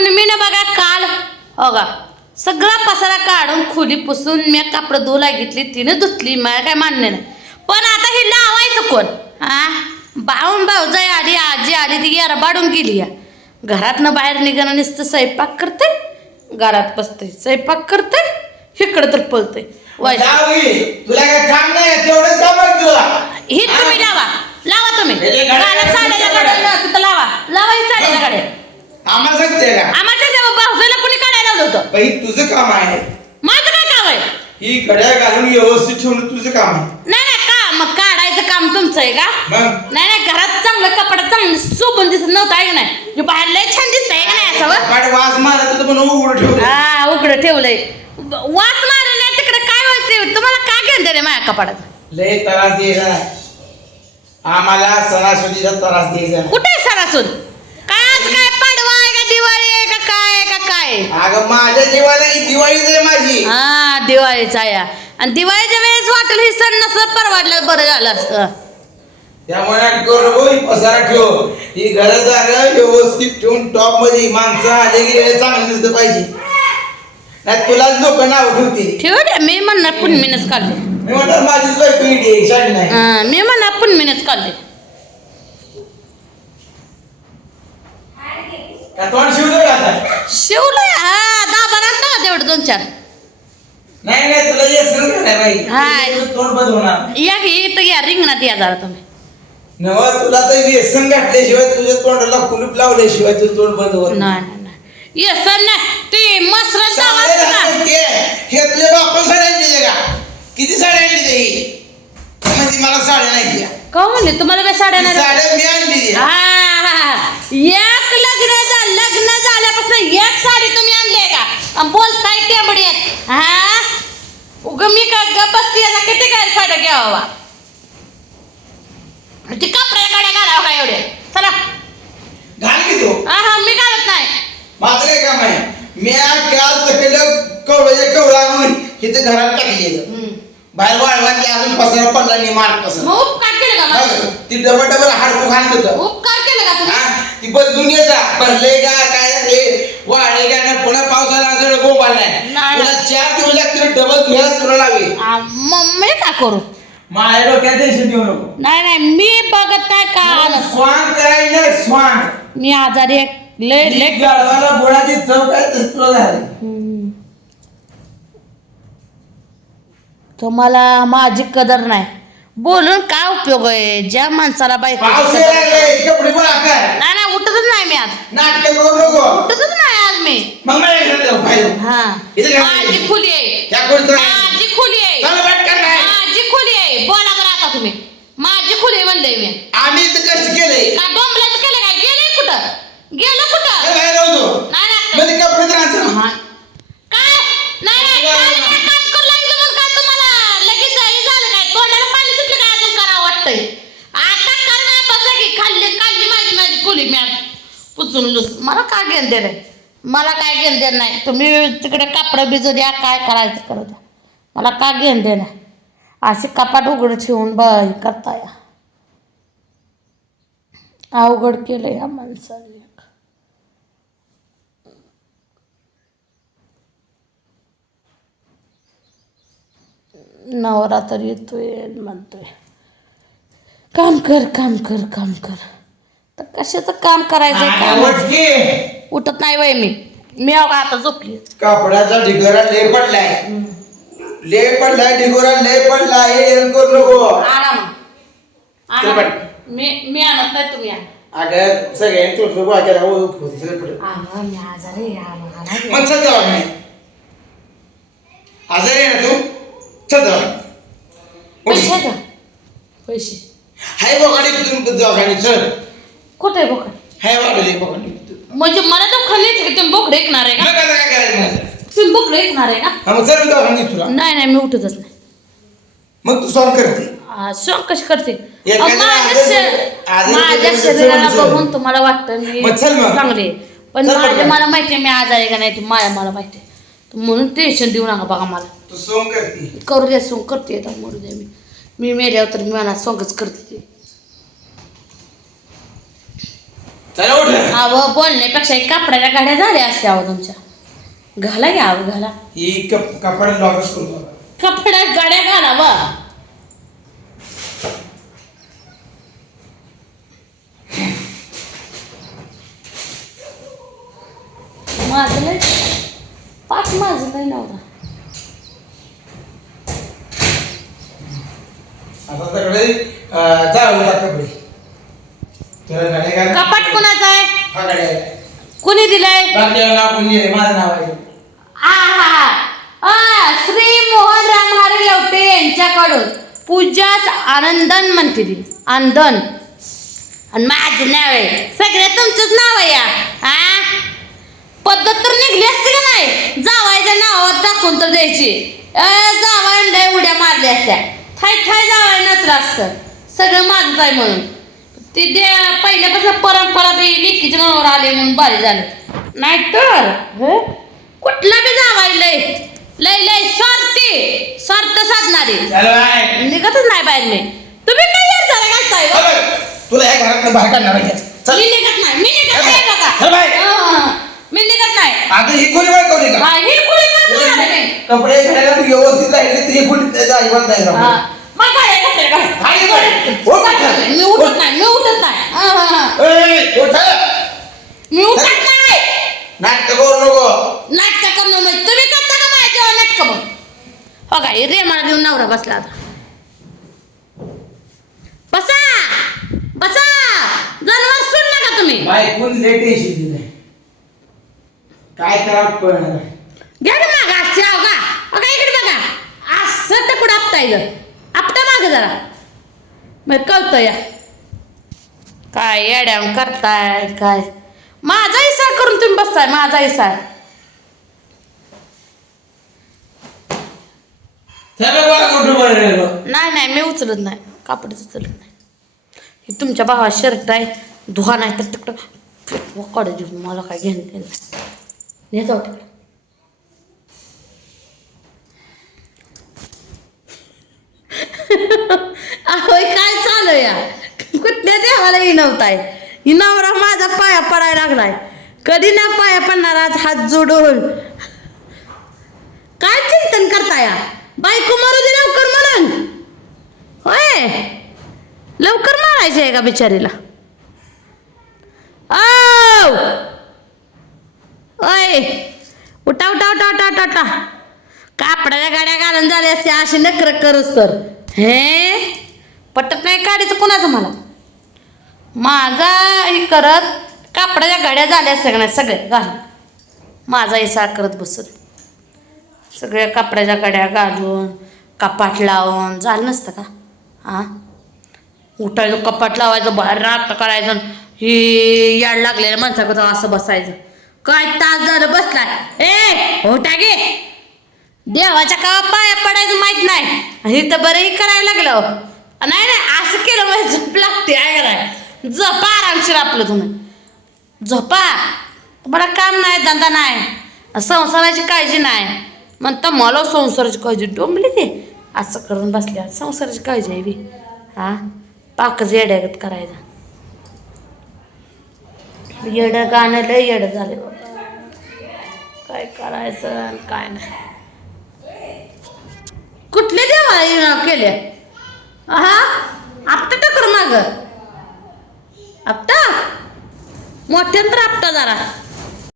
पुनमीनं बघा काल का सगळा पसारा काढून खोली पुसून मी कापडं धुला घेतली तिने धुतली मला काय मान्य नाही. पण आता हे लावायचं कोण? हा बाळून भाऊजाई आली आजी आली ती बाडून गेली या. घरातनं बाहेर निघणं नुसतं स्वयंपाक करते घरात बसते स्वयंपाक करते इकडं तर पळते तुला काय काम नाही तेवढंच काम आहे तुला. ही तुम्ही लावा. लावा तुम्ही. लावा. लावा ही आम्हाला सांगते का आम्हाला त्या भाऊजाईला कोणी काढायला लावलं होतं? बाई तुझं काम आहे. माझं काय काम आहे? ही घड्याळ घालून व्यवस्थित ठेवणं तुझं काम आहे. नाही नाही का? मग काढायचं काम तुमचं आहे का? मग? नाही नाही घरात चांगलं कपडा चांगलं सोबून दिसत नव्हतं आहे का नाही? बाहेर लय छान दिसतंय का नाही असं? पाठ वास मारत तर पण उघडं ठेवलं. हा उघडं ठेवलंय. ब- वास मारला नाही तिकडे काय व्हायचं तुम्हाला काय घेऊन दे माझ्या कपाडात लय त्रास द्यायचा नाही. आम्हाला सणासुदीचा त्रास द्यायचा नाही. कुठे आहे सणासून काय आज काय पाडवा आहे का दिवाळी आहे का काय का काय? अगं माझ्या जीवाला ही दिवाळीच आहे माझी. हा दिवाळीचा या. आणि दिवाळीच्या वेळेस वाटेल ही सण नसत परवडलं बरं झालं असतं. त्यामुळे नाटक करू नको ही पसारा ठेव. ही घरदार व्यवस्थित ठेवून टॉपमध्ये माणसं आले गेले चांगलं दिसलं पाहिजे. नाही तुलाच लोक नाव ठेवतील. ठेव दे मी म्हणणार पुनमीनच काढले मी म्हणणार माझीच बायको इडी आहे, शाळी नाही. हा, मी म्हणणार पुनमीनच काढले का तोंड शिवलंय हा दाबा लागता का तेवढं दोन चार? नाही नाही तुला बाई. तोंड बंद होणार. या की इथं या रिंगणात या जरा तुम्ही. नव तुला तर व्यसन घातल्याशिवाय तुझ्या तोंडाला कुलूप लावल्याशिवाय तुझं तोंड बंद होत नाही. नाही नाही नाही. ये सण नाही ते चांगले दावा राहते ते. हे तुझ्या बापा साड्या आणली का? किती साड्या आणली ते? ही? म्हणजे मला साड्या नाही द्या का म्हणले? तुम्हाला काय साड्या नाही? साड्या मी आणली हा, हा, हा. एक लग्न झा- लग्न झाल्यापासून एक साडी तुम्ही आणली का आणि बोलताय टेंबडीत. हा उग मी का गप बसते याचा किती काय साड्या घ्यावा? ती कपड्या गाड्या घालावं का एवढे? चला. घाल की तू. हा हा मी घालत नाही. माझं काय काम आहे. मी काल तकेलं कवळ्याच्या कवळा आणून इथे घरात टाकली बाहेर वाळवान की अजून पसारा पडला नाही मार पसारा. उपकार केले का ती डबल डबल हाडकू घालत होतं. उपकार केले का तुम्ही? हा, ती बदलून ये जा. भरले का काय? वाळे का? नाही पुन्हा पावसाला असं गोबाल नाही नाही. तुला चार दिवस लागतील डबल धुयाला तुला लावी आ, मग मी का करू? माझ्या डोक्यात टेन्शन देऊ नको. नाही नाही मी बघत नाही का? आलं. स्वांग करायचं स्वांग. मी आजारी आहे. लय लय. गाडवाला बोळाची चव काय तसं तुला झाली? हम्म. तुम्हाला माझी कदर नाही. बोलून काय उपयोग आहे? ज्या माणसाला बायको पाऊस यायला लागलाय, नाही नाही उठतच नाही मी आज. नाटक करू नको. उठतच नाही. आज मी मग. हा. इथे काय? माझी खुली आहे. या कोणतं माझी खुली आहे. चला पटकन काय? माझी खुली आहे. बोला बरं आता तुम्ही. माझी खुली आहे म्हणले मी. आम्ही इथं कष्ट केलंय. काय केलं काय? गेले कुठं? गेलं कुठं? बाहेर होतो नाही नाही. मध्ये कपडे तर आणतो. हा. काय? नाही नाही. काल काय काम करू लागलं म्हणून काय तुम्हाला? लगेच हे झालं काय? तोंडाला पाणी सुटलं काय अजून करावं वाटतंय? आता कर नाही बसा की. खाल्ली खाल्ली माझी माझी कुली मी आज. पुचून लुस मला काय घेण दे रे मला काय घेण दे नाही. तुम्ही तिकडे कापडं भिजू द्या काय करायचं करू द्या. मला काय घेण दे नाही असे कपाट उघड ठेवून बाई करताय. अवघड केलं या माणसाने नवरा तर येतोय म्हणतोय काम कर काम कर काम कर. तर कशाचं काम करायचं. उठत नाही वय मी. मी अहो आता झोपली? कपड्याचा ढिगोरा लय पडलाय. लय पडलाय ढिगोरा लय पडलाय. हे हे करू नको. मी मी आणत नाही तुम्ही आणा. अगं सगळ्यांनी तुळशी वाक्याला ओळख होती सगळं पुढे. अहो, मी आजारी आहे, आम्हाला नाही मग चल दवाखान्यात आजारी आहे ना तू? चल दवाखान्यात पैसे हाय बोकाडी तुम्ही दवाखान्यात चल. कुठे बोकड? हाय वाढले बोकाडी. म्हणजे मला तर खाली तुम्ही बोकडे ऐकणार आहे का? काय करायचं? तुम्ही बोकडे ऐकणार आहे का हा मग चल दवाखान्यात तुला. नाही नाही मी उठतच नाही. मग तू सॉल्व करते. आ, सॉंग कशी करते? एखाद्या माझ्या आजारी- शरी- आजारी माझ्या शरीराला जेवण. बघून तुम्हाला वाटतं मी मग चल मग. चांगली. पण चल माझ्या पटकन. मला माहिती आहे मी आजारी आहे का नाही ते माया मला माहिती आहे. म्हणून टेन्शन देऊ नका बघा मला. तू सोंग करते. करू द्या सोंग करते आता मरू द्या मी. मी मेल्यावर तर मी मला सोंगच करते ते. चला उठ. अहो बोलण्यापेक्षा एक कापडाच्या गाड्या झाल्या असत्या अहो तुमच्या. घाला घ्या अहो घाला. ही कप कपडा लॉकच करू कपड्यात गाड्या घाला वा पाच माझलं नवरा आता सगळे उद्या कपडे तर गाडी कुणाचं आहे. कुणी दिलंय? बाकी नाव कोणी आहे? माझं नाव आहे. आहा आ, श्री मोहन रामहारे लवटे यांच्याकडून पूजाच आनंदन म्हणते ती. आनंदन. आणि माझं नाव आहे. सगळ्या तुमचंच नाव आहे या. हा पद्धत तर निघली असते का नाही? जावायच्या नावावर टाकून तर द्यायची. जावाय लय उड्या मारल्या असत्या. थाय थाय जावाय नसलं असतं. सगळं माझंच आहे म्हणून. ते द्या पहिल्यापासून परंपरा ते लेकीच्या नावावर आले म्हणून बारी झालं. नाहीतर हं? कुठला बी जावाय लय लय लय स्वार्थी स्वार्थ साधणारे. निघतच नाही बाहेर मी. तुम्ही काय येत झाला चल बाय. तुला या घरात बाहेर काढणार मी निघत नाही मी निघत नाही बघा. हं, मी निघत नाही. आता ही कोणी बाय कोणी का हा, ही कुणी पण बोलायला नाही. कपडे घालायला व्यवस्थित राहिले तर हे कोणी त्याच्या अजिबात नाही हा. मग काय आहे. उठ, उठ. मी उठत नाही मी उठत नाही. हं, हं, हं. ए, उठ. मी उठत नाही. नाटक करू नको. नाटक करणं म्हणजे तुम्ही करता का माझ्या नाटक मग? हो काय रे मला देऊन नवरा बसला आता. बसा! बसा! जनावर सोड नका तुम्ही. बायकून काय करा कळणार नाही. घ्या ना माग असते अहो का? इकडे बघा. असं तर कुठं आपता येईल आपटा माग जरा. मग कळतं या काय येड्या करताय काय? माझा इसार करून तुम्ही बसताय माझा इसार. नाही नाही मी उचलत नाही. कापडच उचलत नाही. हे तुमच्या भावा शर्ट आहे. धुवा नाही तर तिकडं मला काय घेणं नाही. जाऊ तिकडं अहो काय चालू या? कुठल्या देवाला इनवताय इनावरा माझा पाया पडायला लागलाय. कधी ना पाया पडणार आज हात जोडून. काय चिंतन करताय बायको मारू दे लवकर म्हणून. होय? लवकर मारायचे आहे का बिचारीला? औ! ओय उठा उठा उठा उठा उठा उठा. कापडाच्या गाड्या घालून झाले असते अशी नकर करूच तर हे? पटत नाही काढायचं कुणाचं मला? माझा हे करत कापडाच्या गाड्या झाल्या सगळ्या नाही सगळे घालून. माझा हिसा करत बसत. सगळ्या कापडाच्या गाड्या घालून कपाट लावून. झालं नसतं का? हां उठायचं कपाट लावायचं बाहेर नाटक करायचं ही याड लागलेल्या माणसाकडं असं बसायचं. काय तास झालं बसलाय? ए उठा गे! देवाच्या कावा पाया पडायचं माहीत नाही. आणि तर बरंही करायला लागलं. नाही नाही असं केलं म्हणजे झोप लागते आहे का झोपा आरामशीर आपलं तुम्ही. झोपा. तुम्हाला काम नाही धंदा नाही. संसाराची काळजी नाही. म्हणता मला संसाराची काळजी डोंबली ते. असं करून बसल्या संसाराची काळजी आहे बी. हा? पाकच येड्यागत करायचा. येडं गाणं लय येडं झाले बाबा. काय करायचं आणि काय नाही. कुठले देवा केले. हा आपटा टाकर माग. आपटा? मोठ्यान तर आपटा जरा.